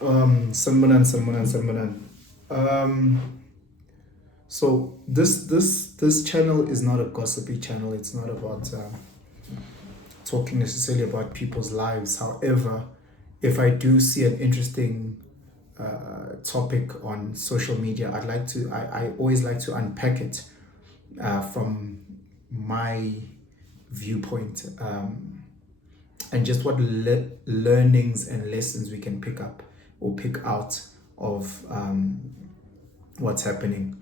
Salmanan. Um, so this channel is not a gossipy channel. It's not about talking necessarily about people's lives. However, if I do see an interesting topic on social media, I always like to unpack it from my viewpoint, and just what learnings and lessons we can pick up or pick out of what's happening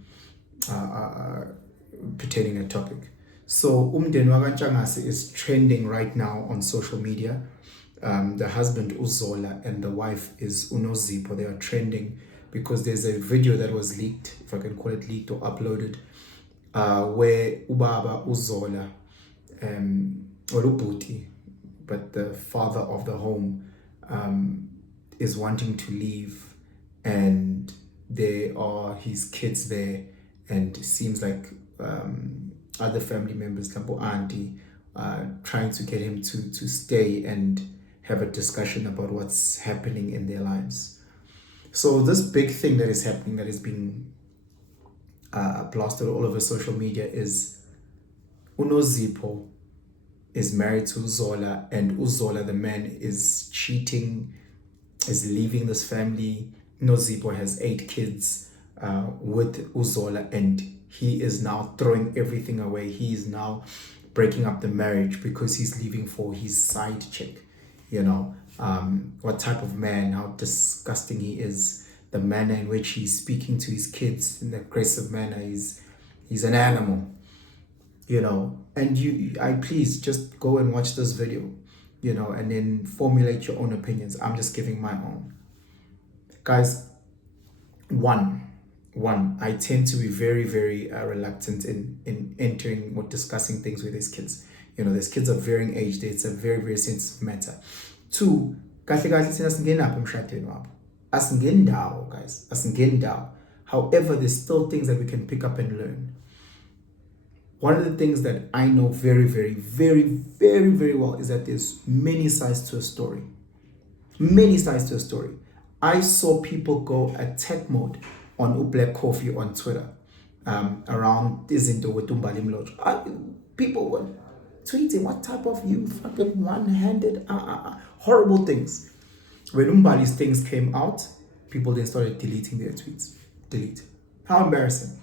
pertaining a topic. So umndeni Ntshangase is trending right now on social media. The husband Zola and the wife is Nozipho. They are trending because there's a video that was leaked, if I can call it leaked or uploaded, where Ubaba Zola, or Ubuti, but the father of the home, is wanting to leave, and there are his kids there, and it seems like other family members, like auntie, trying to get him to stay and have a discussion about what's happening in their lives. So this big thing that is happening, that is being plastered all over social media, is Nozipho is married to Zola, and Zola, the man, is cheating, is leaving this family. Nozipho has 8 kids with Zola, and he is now throwing everything away. He is now breaking up the marriage because he's leaving for his side chick. What type of man, how disgusting he is, the manner in which he's speaking to his kids in the aggressive manner. He's an animal, and I please just go and watch this video, and then formulate your own opinions. I'm just giving my own. Guys, one, I tend to be very, very reluctant in entering or discussing things with these kids. These kids are varying age. It's a very, very sensitive matter. 2, kahle kahle thina singena apha emshadweni wabo. Asingeni ndawo, guys. Asingeni ndawo. However, there's still things that we can pick up and learn. One of the things that I know very, very, very, very, very well is that there's many sides to a story. Many sides to a story. I saw people go attack mode on Black Coffee on Twitter around izinto with Umbali Mlotshwa. People were tweeting, what type of you fucking one-handed horrible things. When Umbali's things came out, people then started deleting their tweets. Delete. How embarrassing.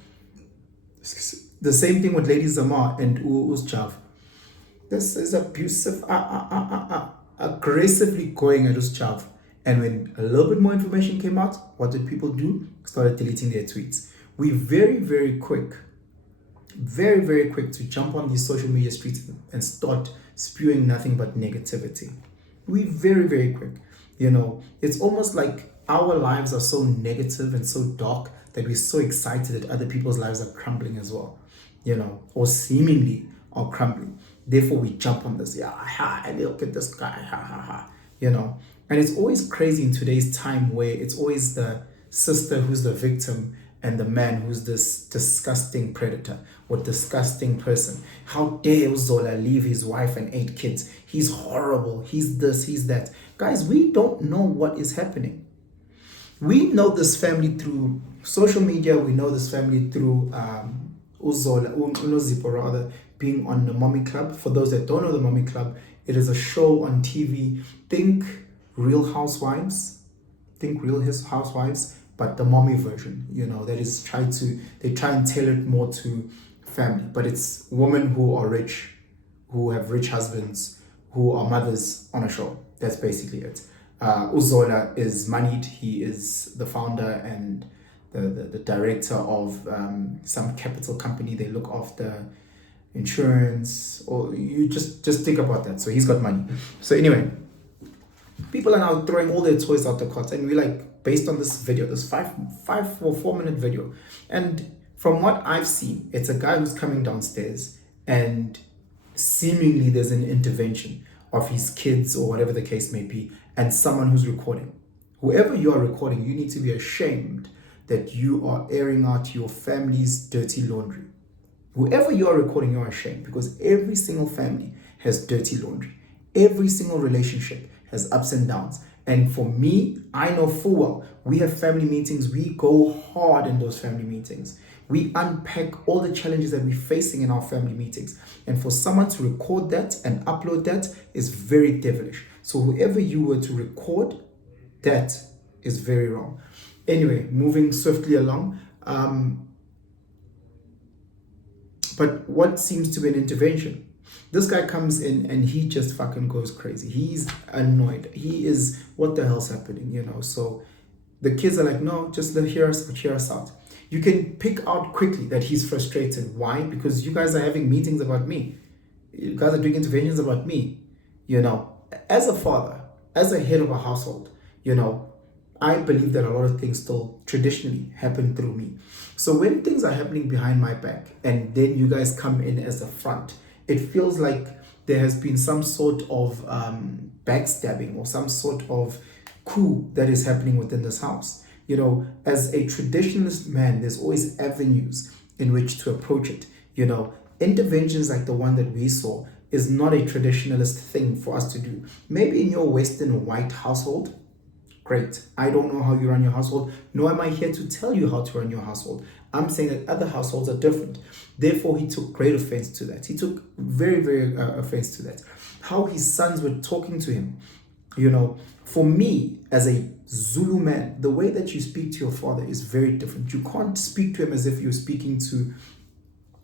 The same thing with Lady Zamar and Uschav. This is abusive, aggressively going at Uschav. And when a little bit more information came out, what did people do? Started deleting their tweets. We're very, very quick to jump on these social media streets and start spewing nothing but negativity. We're very, very quick. It's almost like our lives are so negative and so dark that we're so excited that other people's lives are crumbling as well, or seemingly are crumbling. Therefore, we jump on this. And look at this guy, And it's always crazy in today's time where it's always the sister who's the victim and the man who's this disgusting predator or disgusting person. How dare Zola leave his wife and 8 kids? He's horrible. He's this, he's that. Guys, we don't know what is happening. We know this family through social media. We know this family through Nozipho rather, being on the Mommy Club. For those that don't know the Mommy Club, it is a show on TV. Think Real Housewives, but the mommy version, that is they try and tailor it more to family, but it's women who are rich, who have rich husbands, who are mothers on a show. That's basically it. Zola is moneyed. He is the founder and the director of some capital company. They look after insurance, or you just think about that. So he's got money. So anyway, people are now throwing all their toys out the cot, and we're like, based on this video, this 4-minute video, and from what I've seen, it's a guy who's coming downstairs, and seemingly there's an intervention of his kids or whatever the case may be, and someone who's recording. Whoever you are recording, you need to be ashamed that you are airing out your family's dirty laundry. Whoever you are recording, you are ashamed, because every single family has dirty laundry. Every single relationship has ups and downs. And for me, I know full well, we have family meetings, we go hard in those family meetings. We unpack all the challenges that we're facing in our family meetings. And for someone to record that and upload that is very devilish. So whoever you were to record, that is very wrong. Anyway, moving swiftly along. But what seems to be an intervention? This guy comes in and he just fucking goes crazy. He's annoyed. He is, what the hell's happening, you know? So the kids are like, no, just hear us out. You can pick out quickly that he's frustrated. Why? Because you guys are having meetings about me. You guys are doing interventions about me. You know, as a father, as a head of a household, you know, I believe that a lot of things still traditionally happen through me. So when things are happening behind my back and then you guys come in as a front, it feels like there has been some sort of backstabbing or some sort of coup that is happening within this house. You know, as a traditionalist man, there's always avenues in which to approach it. You know, interventions like the one that we saw is not a traditionalist thing for us to do. Maybe in your Western white household, great. I don't know how you run your household, nor am I here to tell you how to run your household. I'm saying that other households are different. Therefore, he took great offense to that. He took very, very offense to that. How his sons were talking to him. You know, for me, as a Zulu man, the way that you speak to your father is very different. You can't speak to him as if you're speaking to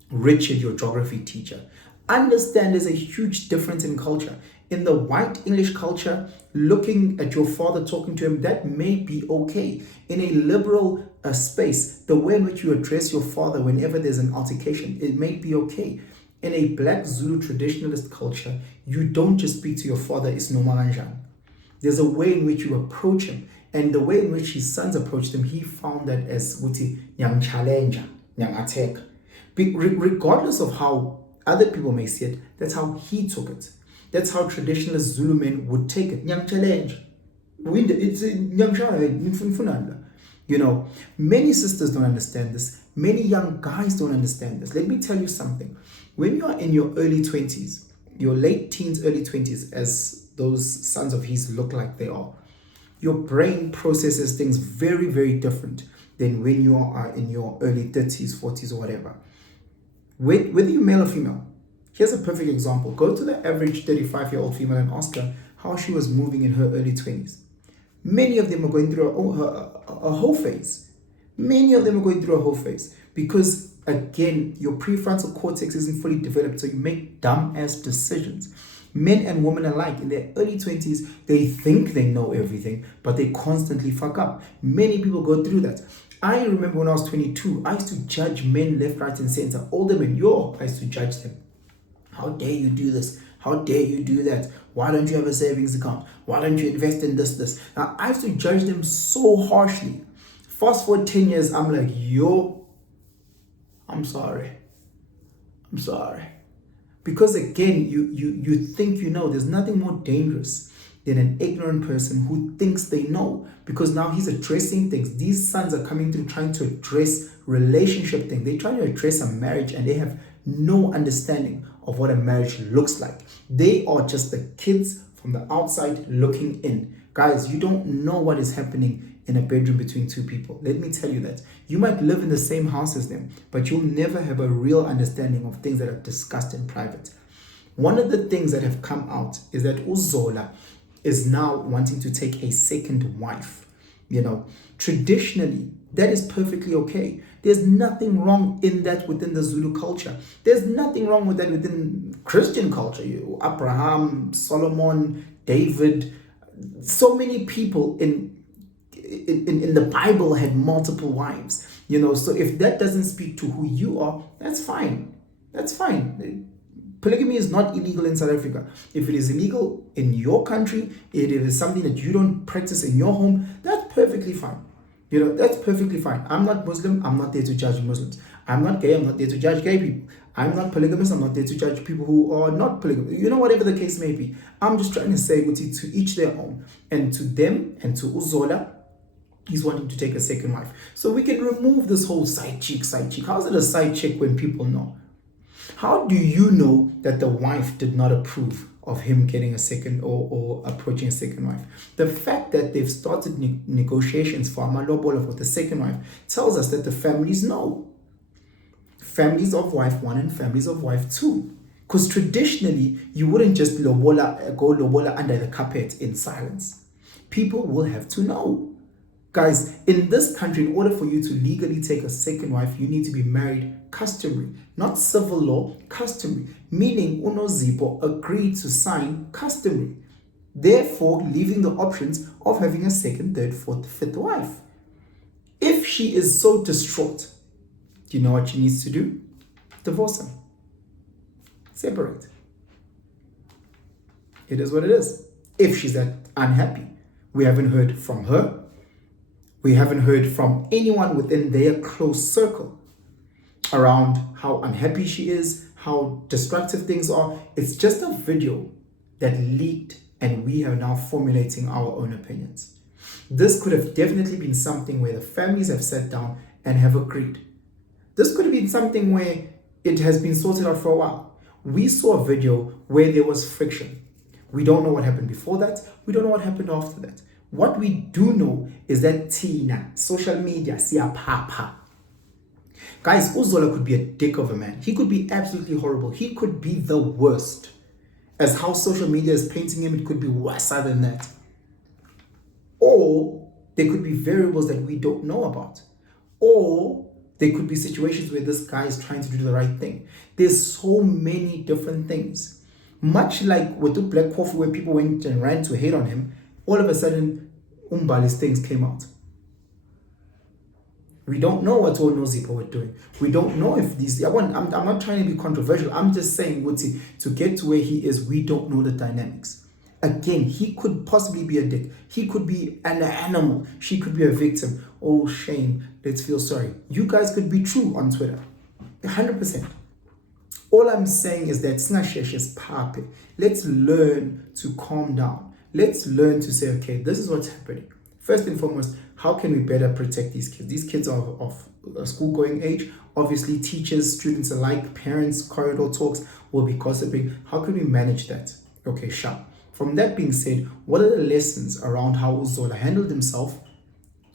Richard, your geography teacher. Understand there's a huge difference in culture. In the white English culture, looking at your father, talking to him, that may be okay. In a liberal space, the way in which you address your father whenever there's an altercation, it may be okay. In a black Zulu traditionalist culture, you don't just speak to your father, it's nomaranjan. There's a way in which you approach him. And the way in which his sons approached him, he found that as nyang challenger, nyang attack. Regardless of how other people may see it, that's how he took it. That's how traditionalist Zulu men would take it. Nyang challenge. It's nyang challenge. You know, many sisters don't understand this. Many young guys don't understand this. Let me tell you something. When you are in your early 20s, your late teens, early 20s, as those sons of his look like they are, your brain processes things very, very different than when you are in your early 30s, 40s, or whatever. Whether you're male or female, here's a perfect example. Go to the average 35-year-old female and ask her how she was moving in her early 20s. Many of them are going through a whole phase. Many of them are going through a whole phase because, again, your prefrontal cortex isn't fully developed, so you make dumb-ass decisions. Men and women alike, in their early 20s, they think they know everything, but they constantly fuck up. Many people go through that. I remember when I was 22, I used to judge men left, right, and center. Older men, I used to judge them. How dare you do this? How dare you do that? Why don't you have a savings account? Why don't you invest in this? Now, I used to judge them so harshly. Fast forward 10 years, I'm like, I'm sorry. Because again, you think you know. There's nothing more dangerous than an ignorant person who thinks they know, because now he's addressing things. These sons are coming through trying to address relationship things. They try to address a marriage and they have no understanding of what a marriage looks like. They are just the kids from the outside looking in. Guys, you don't know what is happening in a bedroom between two people. Let me tell you that. You might live in the same house as them, but you'll never have a real understanding of things that are discussed in private. One of the things that have come out is that Zola is now wanting to take a second wife. You know, traditionally, that is perfectly okay. There's nothing wrong in that within the Zulu culture. There's nothing wrong with that within Christian culture. Abraham, Solomon, David, so many people in the Bible had multiple wives. You know, so if that doesn't speak to who you are, that's fine. That's fine. Polygamy is not illegal in South Africa. If it is illegal in your country, it is something that you don't practice in your home, that's perfectly fine. You know, that's perfectly fine. I'm not Muslim. I'm not there to judge Muslims. I'm not gay. I'm not there to judge gay people. I'm not polygamous. I'm not there to judge people who are not polygamous. You know, whatever the case may be. I'm just trying to say, to each their own. And to them and to Zola, he's wanting to take a second wife. So we can remove this whole side chick. How's it a side chick when people know? How do you know that the wife did not approve of him getting a second or approaching a second wife. The fact that they've started negotiations for amalobola for the second wife tells us that the families know. Families of wife 1 and families of wife 2. Because traditionally, you wouldn't just go lobola under the carpet in silence. People will have to know. Guys, in this country, in order for you to legally take a second wife, you need to be married customary, not civil law, customary. Meaning, Nozipho agreed to sign customary, therefore leaving the options of having a second, third, fourth, fifth wife. If she is so distraught, do you know what she needs to do? Divorce him. Separate. It is what it is. If she's that unhappy, we haven't heard from her. We haven't heard from anyone within their close circle around how unhappy she is, how destructive things are. It's just a video that leaked, and we are now formulating our own opinions. This could have definitely been something where the families have sat down and have agreed. This could have been something where it has been sorted out for a while. We saw a video where there was friction. We don't know what happened before that. We don't know what happened after that. What we do know is that Tina, social media, siya papa. Guys, Zola could be a dick of a man. He could be absolutely horrible. He could be the worst. As how social media is painting him, it could be worse than that. Or there could be variables that we don't know about. Or there could be situations where this guy is trying to do the right thing. There's so many different things. Much like with the Black Coffee, where people went and ran to hate on him, all of a sudden, Umbali's things came out. We don't know what all Nozipho were doing. We don't know if these... I'm not trying to be controversial. I'm just saying, Wuti, to get to where he is, we don't know the dynamics. Again, he could possibly be a dick. He could be an animal. She could be a victim. Oh, shame. Let's feel sorry. You guys could be true on Twitter. 100%. All I'm saying is that Snashesh is pape. Let's learn to calm down. Let's learn to say, okay, this is what's happening. First and foremost, how can we better protect these kids? These kids are of school-going age. Obviously, teachers, students alike, parents, corridor talks will be gossiping. How can we manage that? Okay, sharp. From that being said, what are the lessons around how Zola handled himself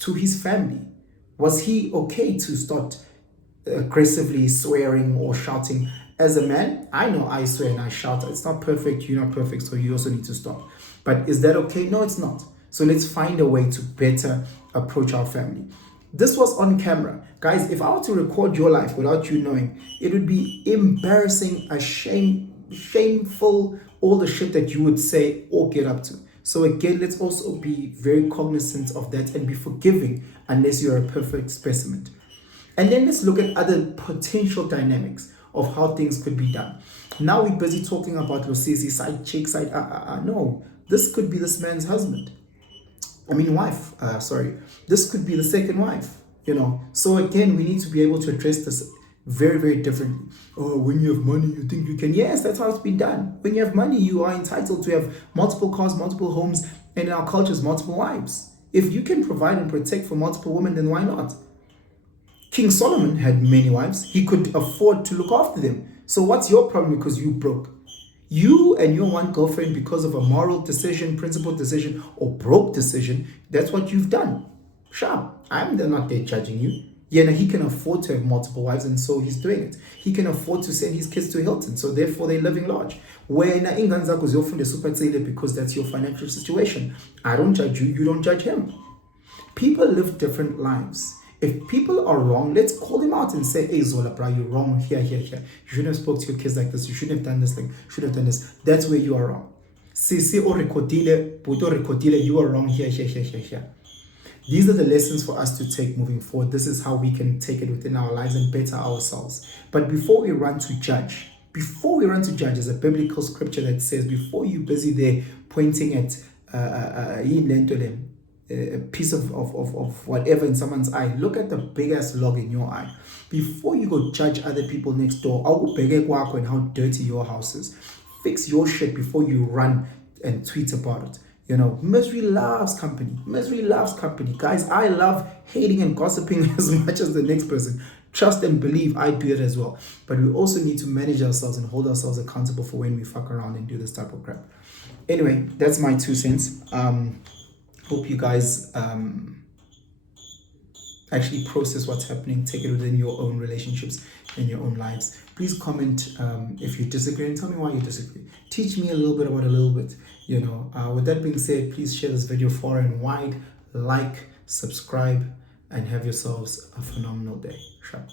to his family? Was he okay to start aggressively swearing or shouting? As a man, I know I swear and I shout. It's not perfect, you're not perfect, so you also need to stop. But is that okay? No, it's not. So let's find a way to better approach our family. This was on camera. Guys, if I were to record your life without you knowing, it would be embarrassing, shameful, all the shit that you would say or get up to. So again, let's also be very cognizant of that and be forgiving unless you're a perfect specimen. And then let's look at other potential dynamics of how things could be done. Now we're busy talking about Losisi, side chick, side, no. This could be this man's husband. Wife, sorry. This could be the second wife, you know. So again, we need to be able to address this very, very differently. Oh, when you have money, you think you can. Yes, that's how it's been done. When you have money, you are entitled to have multiple cars, multiple homes, and in our cultures, multiple wives. If you can provide and protect for multiple women, then why not? King Solomon had many wives. He could afford to look after them. So what's your problem because you broke? You and your one girlfriend, because of a moral decision, principled decision, or broke decision, that's what you've done. Sharp. I'm not there judging you. Yeah, now he can afford to have multiple wives, and so he's doing it. He can afford to send his kids to Hilton, so therefore they're living large. When because that's your financial situation. I don't judge you, you don't judge him. People live different lives. If people are wrong, let's call them out and say, hey, Zola, bro, you're wrong here. You shouldn't have spoke to your kids like this. You shouldn't have done this. Should have done this. That's where you are wrong. Sisi or recordile, you are wrong here. These are the lessons for us to take moving forward. This is how we can take it within our lives and better ourselves. But before we run to judge, there's a biblical scripture that says, before you busy there pointing at a piece of whatever in someone's eye, look at the biggest log in your eye. Before you go judge other people next door, and how dirty your house is. Fix your shit before you run and tweet about it. You know, misery loves company. Misery loves company. Guys, I love hating and gossiping as much as the next person. Trust and believe I do it as well. But we also need to manage ourselves and hold ourselves accountable for when we fuck around and do this type of crap. Anyway, that's my 2 cents. Hope you guys actually process what's happening, take it within your own relationships and your own lives. Please comment if you disagree and tell me why you disagree. Teach me a little bit about a little bit. You know, with that being said, please share this video far and wide, like, subscribe, and have yourselves a phenomenal day. Shalom.